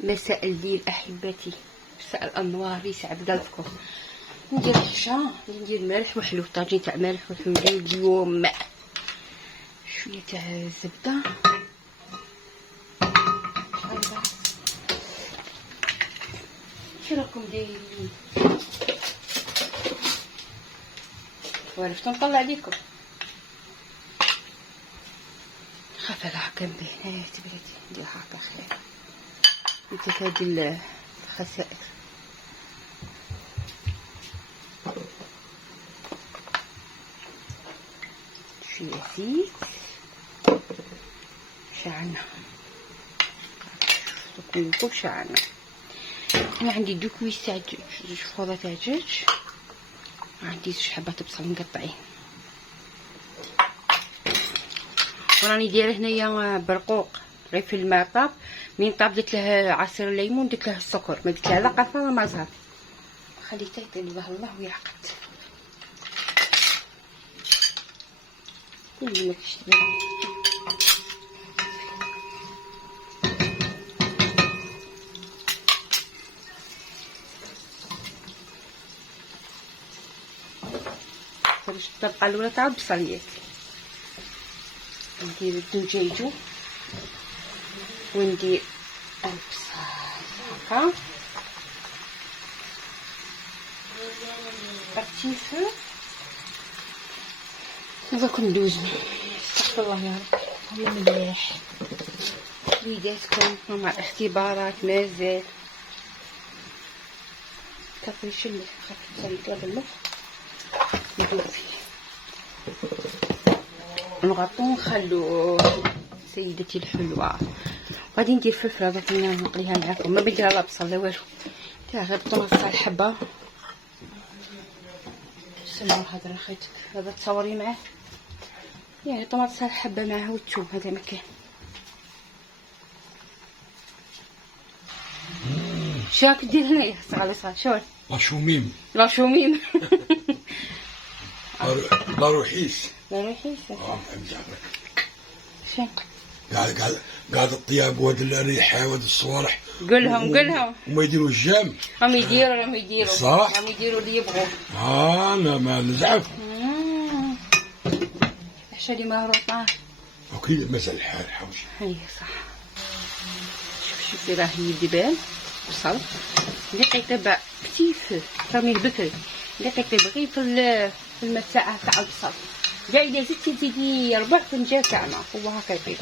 مساء الليل احبتي، مساء الانوار، يسعد قلبكم. ندير العشاء، ندير ملح وحلو، طاجين تاع ملح وحلو اليوم، شويه تاع الزبده. شو راكم دايرين؟ وعرفت نطلع عليكم. خاف على هكا نبيه. تبريدي ندير هكا خير. انت هادي الخسائر. شويه زيت، شعنا شوفوا شعنا. انا عندي 2 كويس تاع دجاج، 2 فوضه تاع دجاج، عندي 2 حبات بصل مقطعين، وراني دايره هنايا برقوق غير في الماء طاب. من طاب درت له عصير الليمون، درت له السكر، ما درت له لا قرفه ولا مازال، خليته يطيب الله ويعقد. اللي ما كيشتغل باش الطبقه الاولى تاع البصليات. ندير الدجاج وندير البصل هكا خفيفه. نبغيكم ندوزني، استغفر الله يا رب، والله مليح. وليداتكم مع الاختبارات مازال كفي شلي خفيف سليطه بالمخ ندوب فيه، نغطو ونخلوه. سيدتي الحلوه، غادي ندير فلفله درك نقليها معاكم، ما بدير لا بصل لا والو، تاع غير طماط تاع الحبه. سمعوا الهضره خيتك، هذا تصوري معاه يعني طماط تاع الحبه معاه والثوم، هذا ما كاين. شاك دير هنايا صغالي صغار شوف لاشوميم لاشوميم لا روحيس شين قاعد الطياب وهاد الريحه وهاد الصوالح. قولهم وما يديروا الجام، راهم يديروا صح، راهم يديروا اللي يبغوا. لا ما نزعف حشا لي مهروطه وكي مازال الحال حوش. هي صح. شوفي راه يدبال بصل اللي قيطيب كتيف راني بكري، اللي قيطيب غير في الماء تاع البصل كاع. الا زدتي تزيدي 4 فنجان تاع ماء، هو هكا يطيب.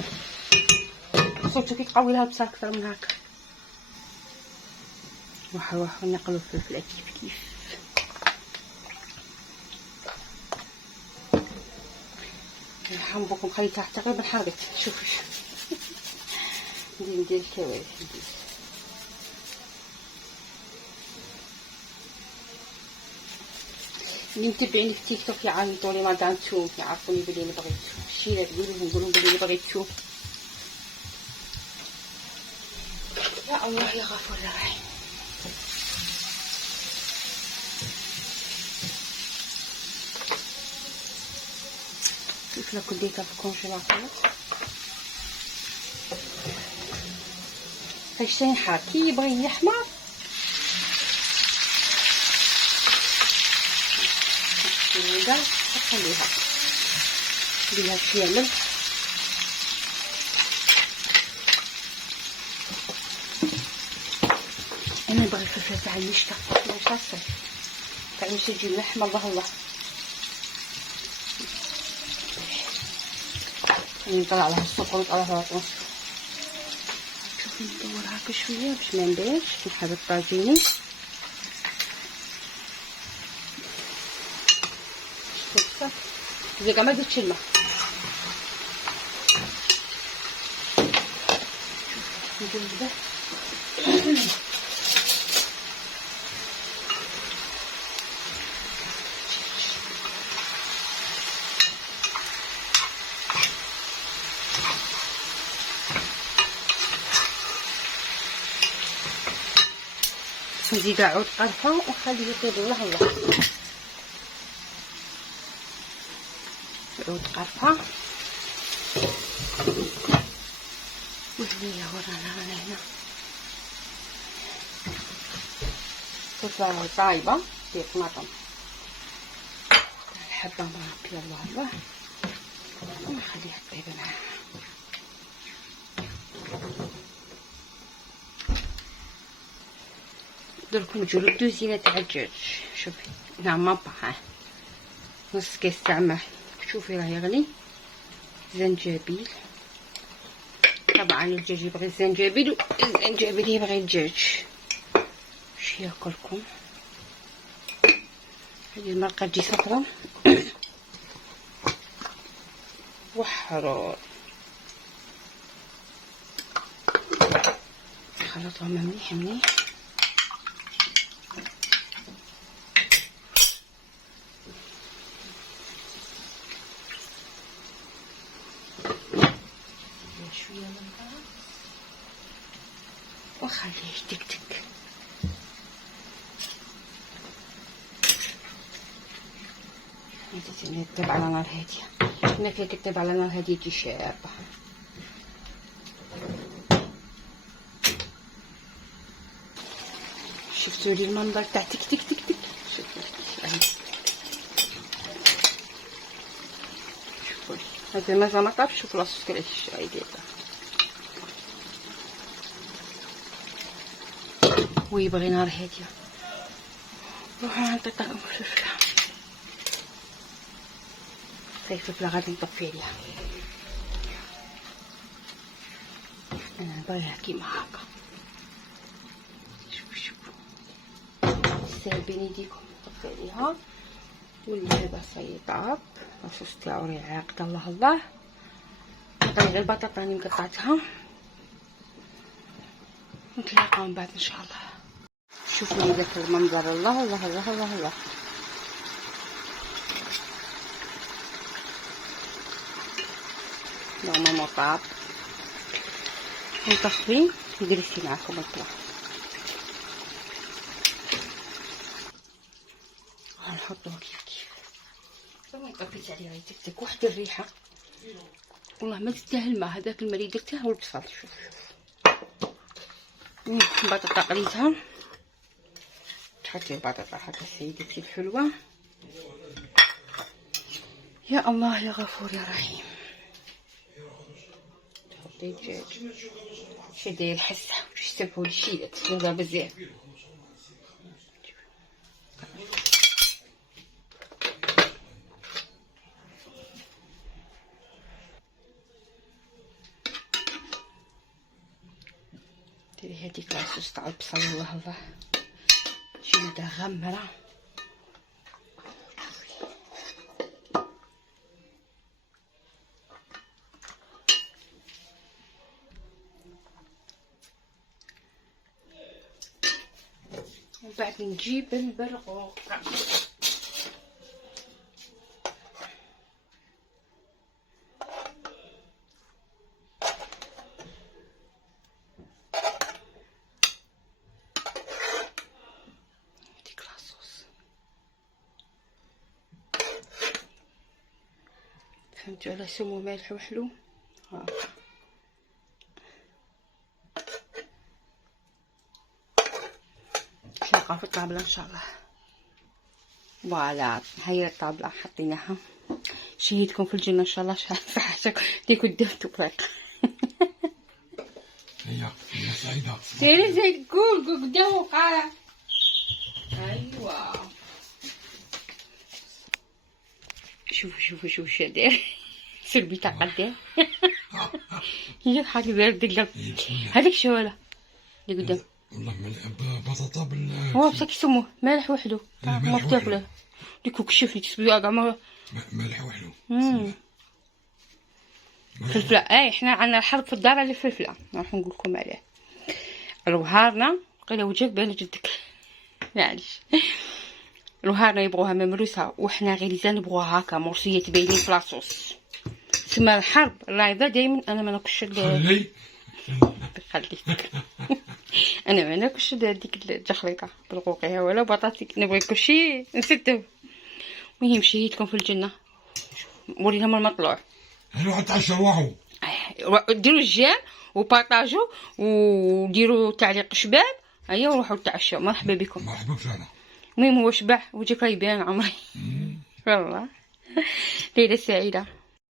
صوتو كي تقوي لها البصل اكثر من هكا. واحد نقلو الفلفله كيف نحمبوكم. خليتها تقريبا حرقت. شوفي ندير الكوارث. اللي متبعيني في تيك توك يعيطوا لي مدام توم، يعرفوني بلي انا بغيت شي نقولوا بلي انا بغيت توم. يا الله يا غفور يا رحيم. الفلفله كليتها في الكونجيلاتور. فاش تنحار كي يبغي يحمر نقدر نخليها نديرها شويه ملح. انا نبغي الفلفله تاع المشطه تاع المشطه تجي ملحمه. الله نطلع لها السكر ونطلع لها الطماط. شوفي ندور هكا شويه باش ما نبانش كي نحب الطاجيني. زي ما درتش الماء. ندير كدا نزيد عود قرفه ونخليه يطيب. الله عود قرفه وهنيا ورانا هنا الفلفله طايبه ديال الطماطم الحبه مربيه الله ونخليها طيبه معاها. دركم جلود دوزينه تاع الدجاج. شوفي هنا مابا ها نص كيس تاع ماء، شوفي راه يغلي. زنجبيل، طبعا الدجاج يبغي الزنجبيل والزنجبيل يبغي الدجاج. واش ياكلكم هذه المرقه تجي صفرا وحرور. خلطهم مليح مليح. شويه من الغاز وخليه يتكتك. نكتب على نار هاديه. هنا كنكتب على نار هاديه تجي شابه. شفتوا لي المنظر تاع تك تك تك تك. شوفوا شوفوا هذا مازال ما طابش. شوفوا لاصوص كيفاش دايره ويبغي نار هاديه. روحوا نعطيكم الفلفله. الفلفله غادي نطفي عليها. انا نبغيها كيما هكا. شوفوا سايبين يديكم نطفي عليها. واللي هذا سيطاب الصوص تاعو ريعاق الله الله. نطيب غير البطاطا اللي مقطعتها. نتلاقاو من بعد ان شاء الله. شوفوا لي داك المنظر. الله الله الله الله الله. ماما طاب نطفي ندرسي معكم الطلا. غنحطوه كيف كيف. صافي طفيت عليه غيتكتك. واحد الريحه والله ما تستاهل الماء. هذاك الماء اللي درته والبصل. شوف البطاطا قليتها. تحطي البطاطا هكا سيدتي الحلوه. يا الله يا غفور يا رحيم. تحطي الدجاج. شي داير الحسه واش سبحوا لي شي تفوضها بزاف. ديري هذيك لاصوص تاع البصل. الله الله جلده غمره. ومن بعد نجيب البرغوث. فهمتوا على سمو مالح وحلو. ها نتلاقاو في الطابله ان شاء الله. فوالا هي الطابله حطيناها. شهيتكم في الجنه ان شاء الله. صحتك ديكو دفتو فريق. هي سعيده. سيري زي قول قدامه قال. ايوا شوفوا شو داير. سربي تاع قدام. هي حاجه بارد القلب. هذيك شواله اللي قدام والله بطاطا بال. هو بصح يسموه مالح وحده. ما بتاكله ديكو كشف لي تسبيع كاع ما مالح وحده. فلفله. احنا عندنا الحرب في الدار على الفلفله. راح نقول لكم عليه. الوهارنا قيله وجهك بين جدك. معليش الوهارنا يبغوها ممروسه وحنا غير نبغوها هكا مرصيه باينين في لاصوص. تسمى الحرب الرايضه دائما. انا ما ناكلش خليك. انا ما ناكلش ديك الجخليطه بالقوقيه ولا بطاطي. نبغي كلشي نسدو. المهم شهيتكم في الجنه. ورينا من المطلوع. روحوا تعشروا. ديروا الجيم وبارطاجوا وديروا تعليق شباب أيوة روحوا تعشوا. مرحبا بكم. مرحبا بسهلا. المهم هو شبع وجهك يبان عمري. والله ليلة سعيدة.